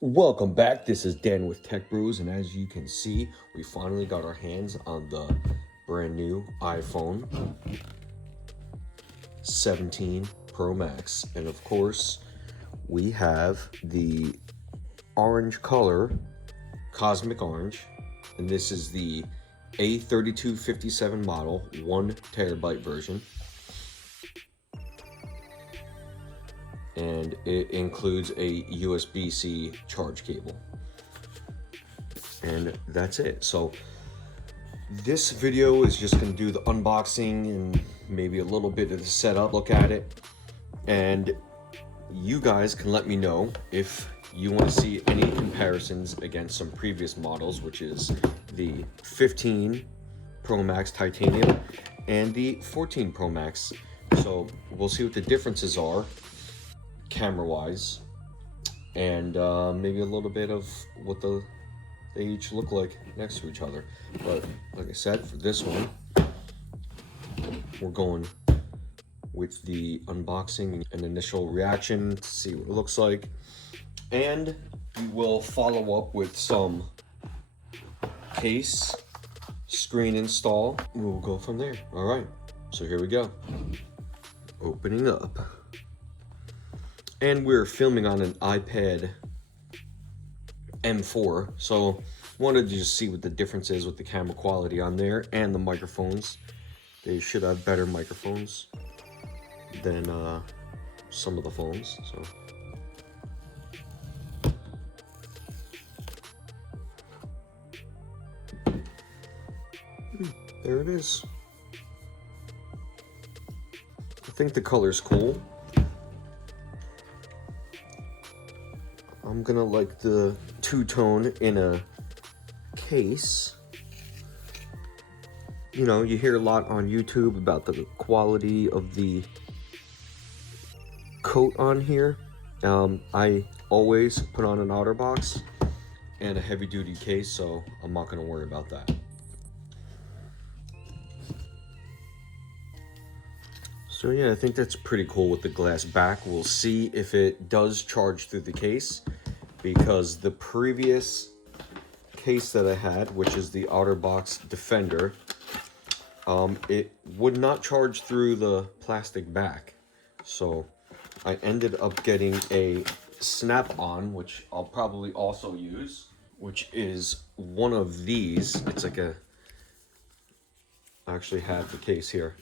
Welcome back. This is Dan with Tech Brews, and as you can see, we finally got our hands on the brand new iPhone 17 Pro Max. And of course, we have the orange color, cosmic orange, and this is the A3257 model, 1 TB version. And it includes a USB-C charge cable. And that's it. So this video is just going to do the unboxing and maybe a little bit of the setup, look at it, and you guys can let me know if you want to see any comparisons against some previous models, which is the 15 Pro Max Titanium and the 14 Pro Max. So we'll see what the differences are camera wise, and maybe a little bit of what they each look like next to each other. But like I said, for this one, we're going with the unboxing and initial reaction to see what it looks like, and we will follow up with some case, screen install. We'll go from there. All right, so here we go. Opening up. And we're filming on an iPad M4, so wanted to just see what the difference is with the camera quality on there and the microphones. They should have better microphones than some of the phones. So there it is. I think the color's cool. I'm gonna like the two-tone in a case. You know, you hear a lot on YouTube about the quality of the coat on here. I always put on an OtterBox and a heavy-duty case, so I'm not gonna worry about that. So yeah, I think that's pretty cool with the glass back. We'll see if it does charge through the case, because the previous case that I had, which is the OtterBox Defender, it would not charge through the plastic back. So I ended up getting a snap-on, which I'll probably also use, which is one of these. It's like a, I actually have the case here,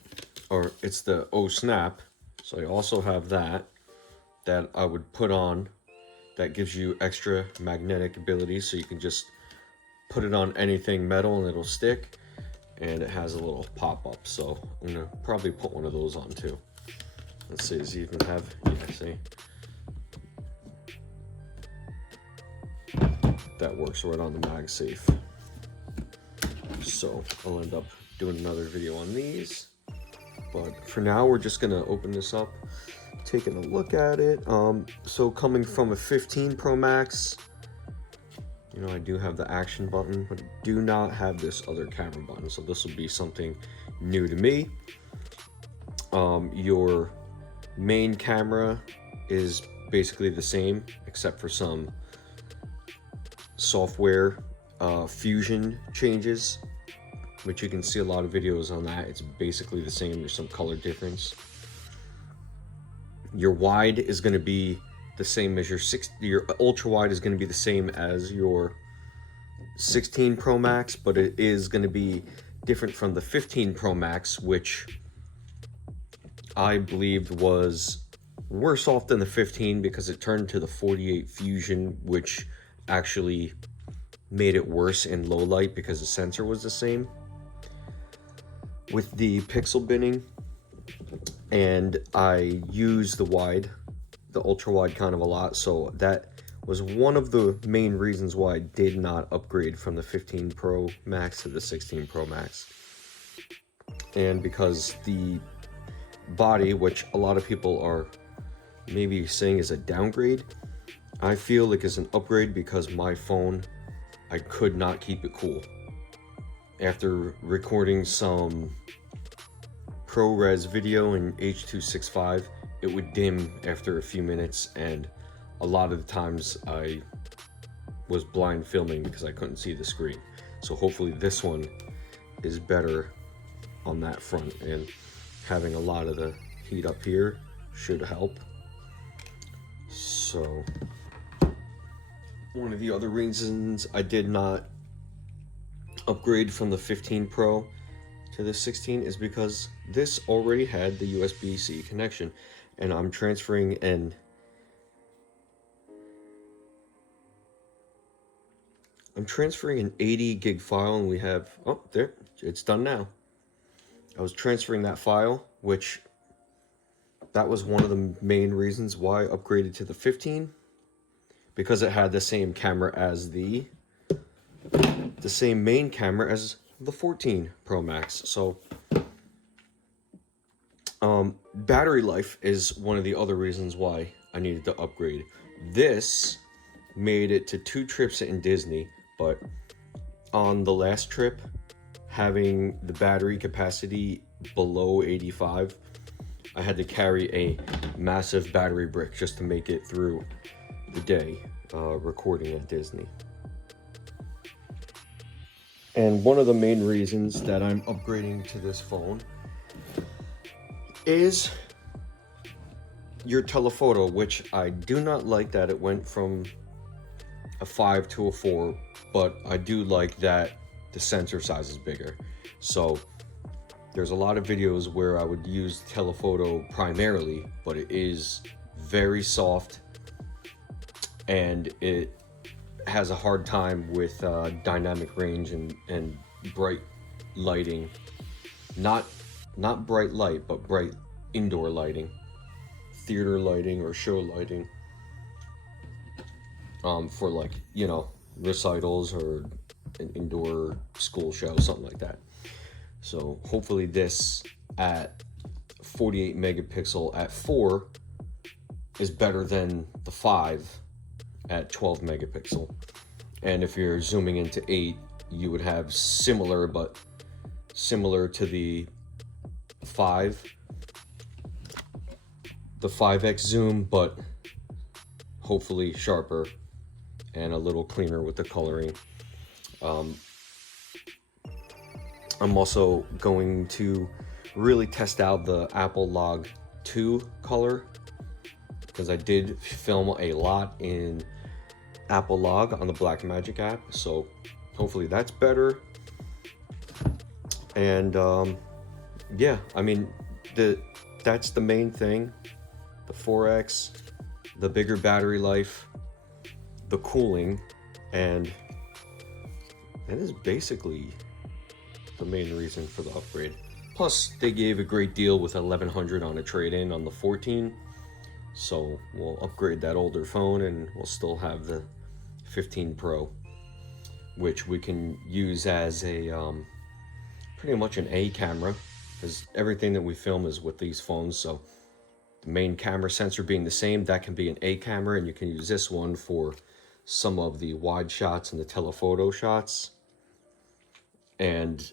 or it's the O Snap. So I also have that I would put on, that gives you extra magnetic ability, so you can just put it on anything metal and it'll stick, and it has a little pop-up. So I'm gonna probably put one of those on too. Let's see, does he even have, yeah, see, that works right on the MagSafe. So I'll end up doing another video on these, but for now we're just gonna open this up, taking a look at it. So coming from a 15 Pro Max, you know, I do have the action button, but I do not have this other camera button, so this will be something new to me. Your main camera is basically the same, except for some software fusion changes, which you can see a lot of videos on that. It's basically the same. There's some color difference. Your wide is going to be the same as your ultra wide is going to be the same as your 16 Pro Max, but it is going to be different from the 15 Pro Max, which I believed was worse off than the 15 because it turned to the 48 Fusion, which actually made it worse in low light because the sensor was the same with the pixel binning. And I use the wide, the ultra wide kind of a lot, so that was one of the main reasons why I did not upgrade from the 15 Pro Max to the 16 Pro Max. And because the body, which a lot of people are maybe saying is a downgrade, I feel like it's an upgrade, because my phone, I could not keep it cool. After recording some ProRes video in H.265, it would dim after a few minutes, and a lot of the times I was blind filming because I couldn't see the screen. So hopefully this one is better on that front, and having a lot of the heat up here should help. So one of the other reasons I did not upgrade from the 15 Pro to the 16 is because this already had the USB-C connection, and I'm transferring an 80 gig file, and we have, oh, there, it's done now. I was transferring that file, which that was one of the main reasons why I upgraded to the 15, because it had the same camera as the same main camera as the 14 Pro Max. So battery life is one of the other reasons why I needed to upgrade. This made it to 2 trips in Disney, but on the last trip, having the battery capacity below 85, I had to carry a massive battery brick just to make it through the day recording at Disney. And one of the main reasons that I'm upgrading to this phone is your telephoto, which I do not like that it went from a 5 to a 4, but I do like that the sensor size is bigger. So there's a lot of videos where I would use telephoto primarily, but it is very soft and it has a hard time with dynamic range and bright lighting. Not bright light, but bright indoor lighting, theater lighting or show lighting, for, like, you know, recitals or an indoor school show, something like that. So hopefully this at 48 megapixel at 4 is better than the 5 at 12 megapixel. And if you're zooming into 8, you would have similar to the 5, the 5x zoom, but hopefully sharper and a little cleaner with the coloring. I'm also going to really test out the Apple Log 2 color, because I did film a lot in Apple Log on the Blackmagic app, so hopefully that's better. And yeah, I mean, that's the main thing. The 4x, the bigger battery life, the cooling, and that is basically the main reason for the upgrade. Plus, they gave a great deal with $1,100 on a trade-in on the 14, so we'll upgrade that older phone and we'll still have the 15 Pro, which we can use as a pretty much an A camera, because everything that we film is with these phones. So the main camera sensor being the same, that can be an A camera, and you can use this one for some of the wide shots and the telephoto shots, and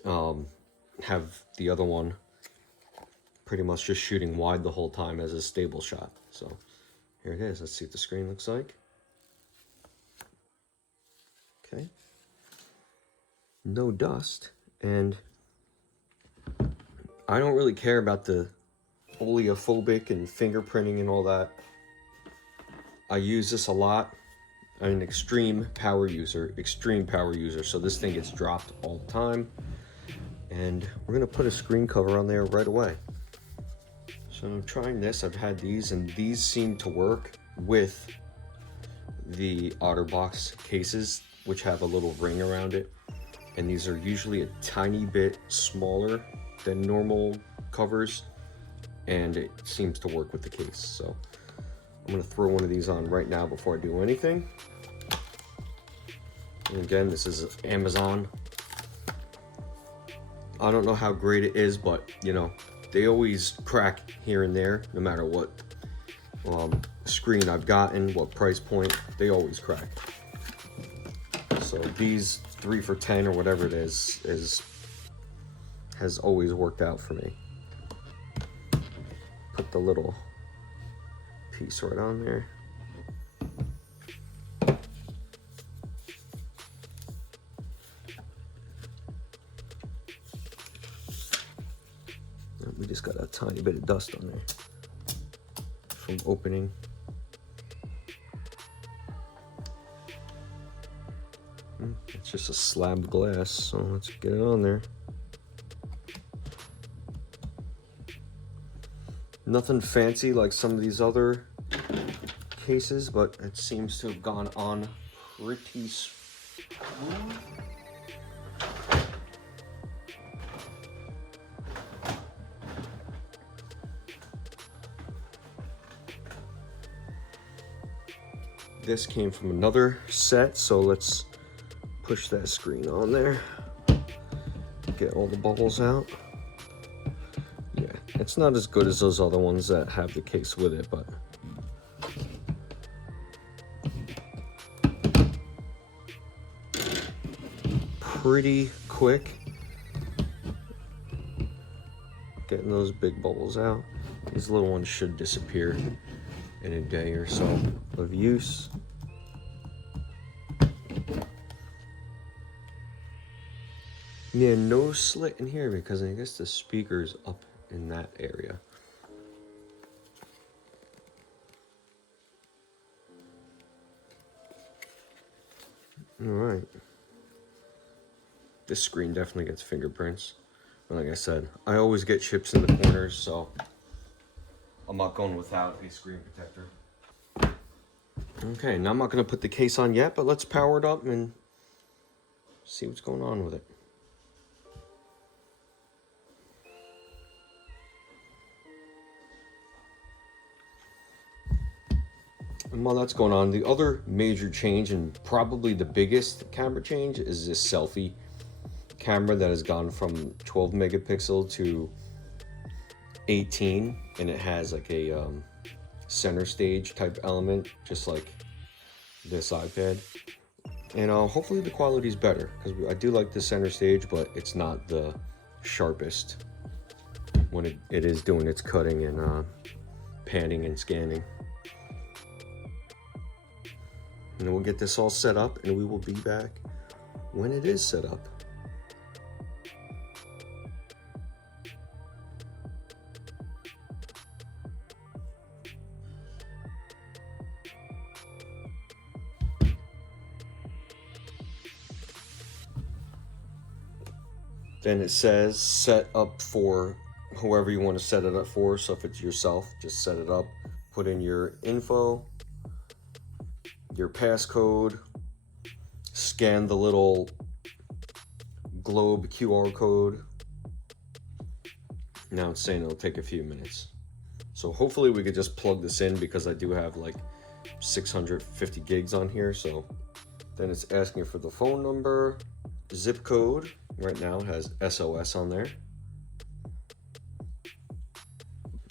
have the other one pretty much just shooting wide the whole time as a stable shot. So here it is. Let's see what the screen looks like. Okay. No dust, and I don't really care about the oleophobic and fingerprinting and all that. I use this a lot. I'm an extreme power user, so this thing gets dropped all the time. And we're gonna put a screen cover on there right away. So I'm trying this. I've had these, and these seem to work with the OtterBox cases, which have a little ring around it. And these are usually a tiny bit smaller than normal covers, and it seems to work with the case. So I'm gonna throw one of these on right now before I do anything. And again, this is Amazon. I don't know how great it is, but you know, they always crack here and there, no matter what screen I've gotten, what price point, they always crack. So these 3 for $10 or whatever it is has always worked out for me. Put the little piece right on there. tiny bit of dust on there from opening. It's just a slab of glass, so let's get it on there. Nothing fancy like some of these other cases, but it seems to have gone on pretty smooth. This came from another set, so let's push that screen on there. Get all the bubbles out. Yeah, it's not as good as those other ones that have the case with it, but pretty quick getting those big bubbles out. These little ones should disappear in a day or so of use. Yeah, no slit in here because I guess the speaker's up in that area. All right. This screen definitely gets fingerprints. But like I said, I always get chips in the corners, so I'm not going without a screen protector. Okay, now I'm not going to put the case on yet, but let's power it up and see what's going on with it. And while that's going on, the other major change, and probably the biggest camera change, is this selfie camera that has gone from 12 megapixel to 18, and it has like a center stage type element, just like this iPad. And hopefully the quality is better, because I do like the center stage, but it's not the sharpest when it is doing its cutting and panning and scanning. And we'll get this all set up, and we will be back when it is set up. Then it says set up for whoever you want to set it up for. So if it's yourself, just set it up, put in your info, your passcode, scan the little globe QR code. Now it's saying it'll take a few minutes. So hopefully we could just plug this in, because I do have like 650 gigs on here. So then it's asking for the phone number, zip code. Right now it has SOS on there.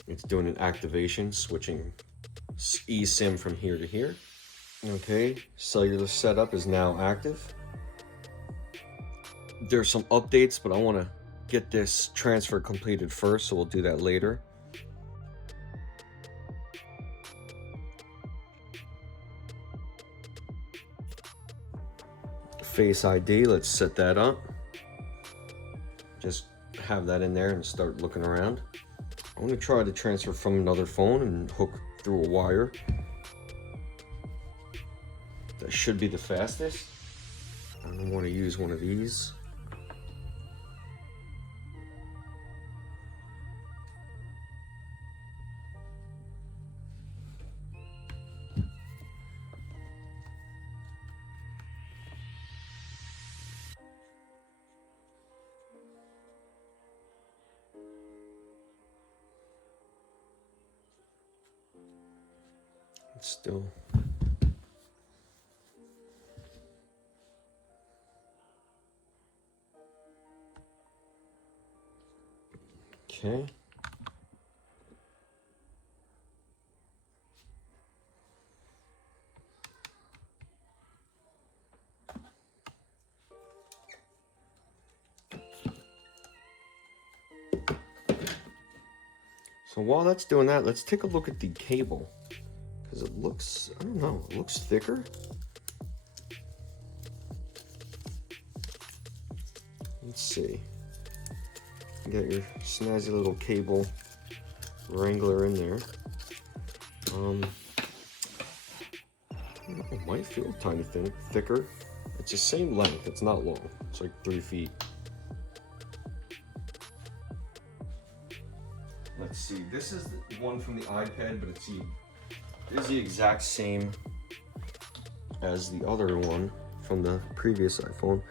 It's doing an activation, switching eSIM from here to here. Okay, cellular setup is now active. There's some updates, but I want to get this transfer completed first, so we'll do that later. Face ID, let's set that up. Just have that in there and start looking around. I'm going to try to transfer from another phone and hook through a wire. That should be the fastest. I don't want to use one of these. It's still. Okay. So while that's doing that, let's take a look at the cable, because it looks, I don't know, it looks thicker. Let's see. You got your snazzy little cable Wrangler in there. It might feel tiny thicker. It's the same length, it's not long. It's like 3 feet. Let's see, this is the one from the iPad, but it is the exact same as the other one from the previous iPhone.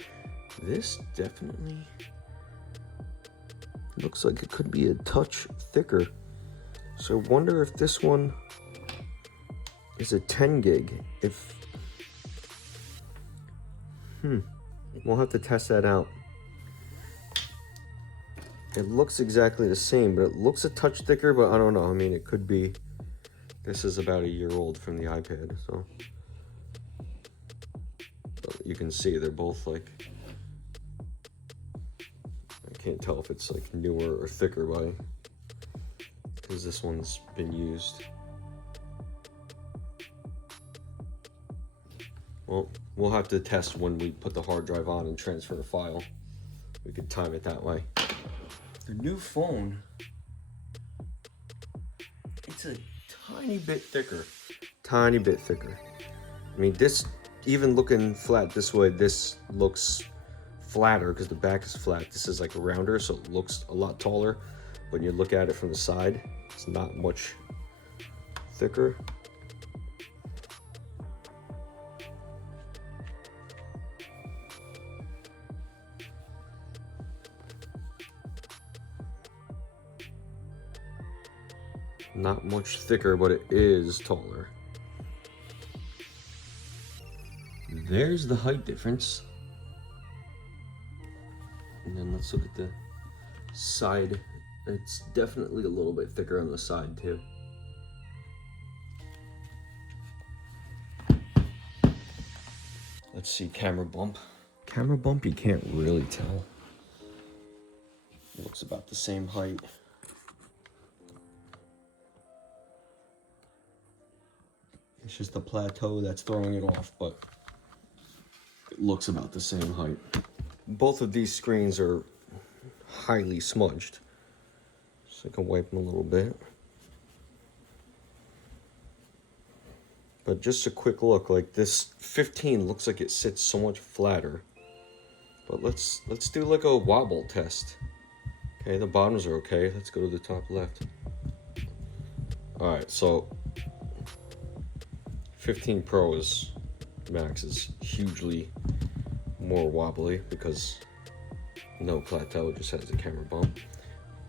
This definitely looks like it could be a touch thicker. So I wonder if this one is a 10 gig. We'll have to test that out. It looks exactly the same, but it looks a touch thicker, but I don't know. I mean, it could be. This is about a year old from the iPad, so. But you can see they're both like, I can't tell if it's like newer or thicker because this one's been used. Well, we'll have to test when we put the hard drive on and transfer a file. We could time it that way. The new phone, it's a tiny bit thicker. Tiny bit thicker. I mean, this, even looking flat this way, this looks flatter because the back is flat. This is like a rounder, so it looks a lot taller. When you look at it from the side, it's not much thicker. Not much thicker, but it is taller. There's the height difference. And then let's look at the side. It's definitely a little bit thicker on the side too. Let's see, camera bump. Camera bump, you can't really tell. It looks about the same height. It's just the plateau that's throwing it off, but it looks about the same height. Both of these screens are highly smudged, so I can wipe them a little bit. But just a quick look, like this 15 looks like it sits so much flatter. But let's do like a wobble test. Okay, the bottoms are okay. Let's go to the top left. All right, so 15 Pro Max is hugely more wobbly because no plateau, just has a camera bump.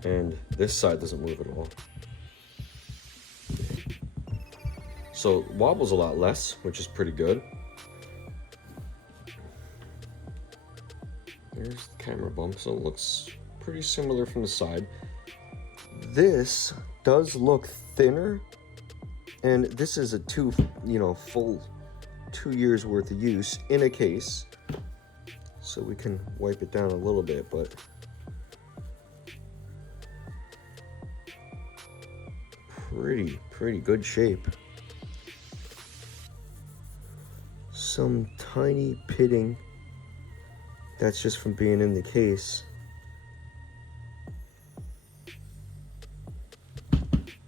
And this side doesn't move at all. So wobbles a lot less, which is pretty good. There's the camera bump, so it looks pretty similar from the side. This does look thinner, and this is a full 2 years worth of use in a case. So we can wipe it down a little bit, but pretty good shape. Some tiny pitting, that's just from being in the case.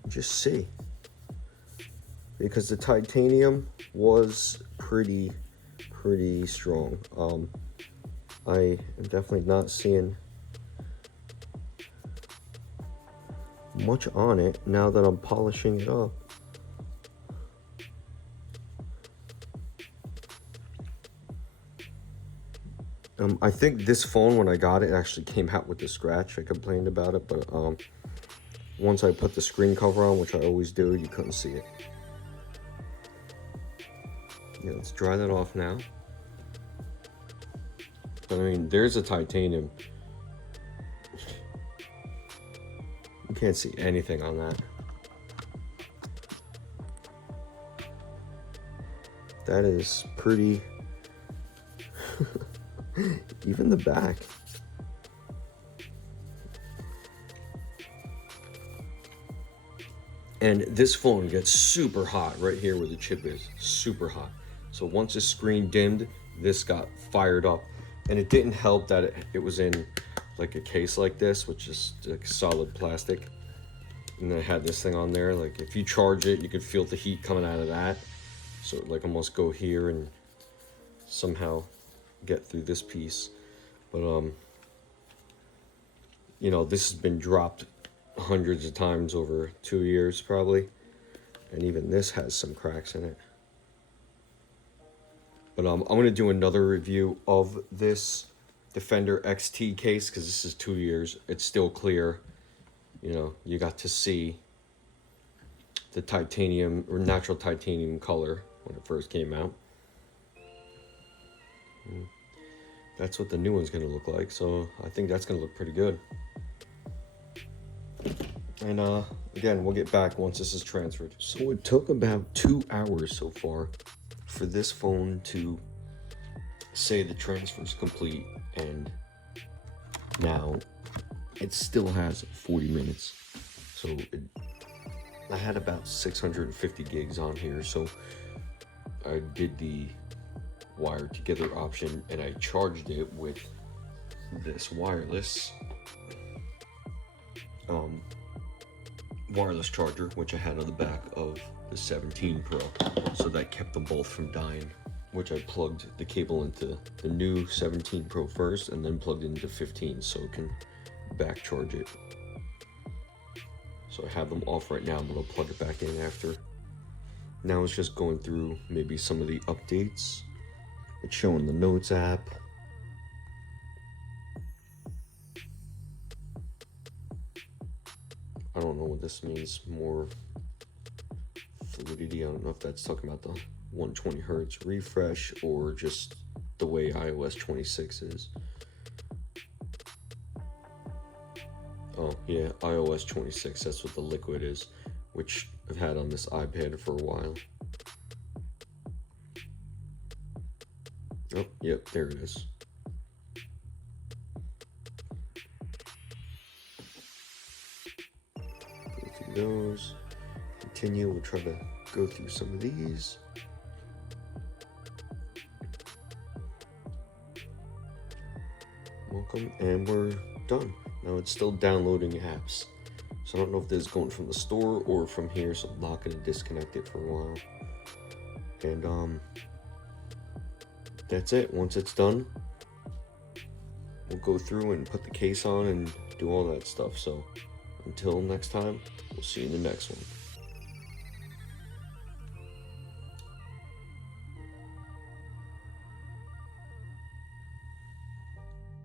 Just see, because the titanium was pretty strong. I am definitely not seeing much on it now that I'm polishing it up. I think this phone, when I got it, actually came out with a scratch. I complained about it, but once I put the screen cover on, which I always do, you couldn't see it. Yeah, let's dry that off now. I mean, there's a titanium. You can't see anything on that. That is pretty. Even the back. And this phone gets super hot right here where the chip is. Super hot. So once the screen dimmed, this got fired up. And it didn't help that it was in like a case like this, which is like solid plastic. And I had this thing on there, like if you charge it, you could feel the heat coming out of that. So it like almost go here and somehow get through this piece. But you know, this has been dropped hundreds of times over 2 years probably. And even this has some cracks in it. But I'm gonna do another review of this Defender XT case because this is 2 years. It's still clear. You know, you got to see the titanium or natural titanium color when it first came out. That's what the new one's gonna look like. So I think that's gonna look pretty good. And again, we'll get back once this is transferred. So it took about 2 hours so far for this phone to say the transfer is complete, and now it still has 40 minutes. So I had about 650 gigs on here, so I did the wired together option and I charged it with this wireless charger, which I had on the back of the 17 Pro, so that kept them both from dying. Which I plugged the cable into the new 17 Pro first and then plugged into 15 so it can back charge it. So I have them off right now, but I'll plug it back in after. Now it's just going through maybe some of the updates. It's showing the Notes app. I don't know what this means, more fluidity. I don't know if that's talking about the 120 hertz refresh or just the way iOS 26 is. Oh yeah, iOS 26, that's what the liquid is, which I've had on this iPad for a while. Oh, yep, there it is. Go through those. Continue, we'll try to go through some of these. Welcome, and we're done. Now it's still downloading apps. So I don't know if this is going from the store or from here, so I'm not going to disconnect it for a while. And that's it. Once it's done, we'll go through and put the case on and do all that stuff. So until next time, we'll see you in the next one.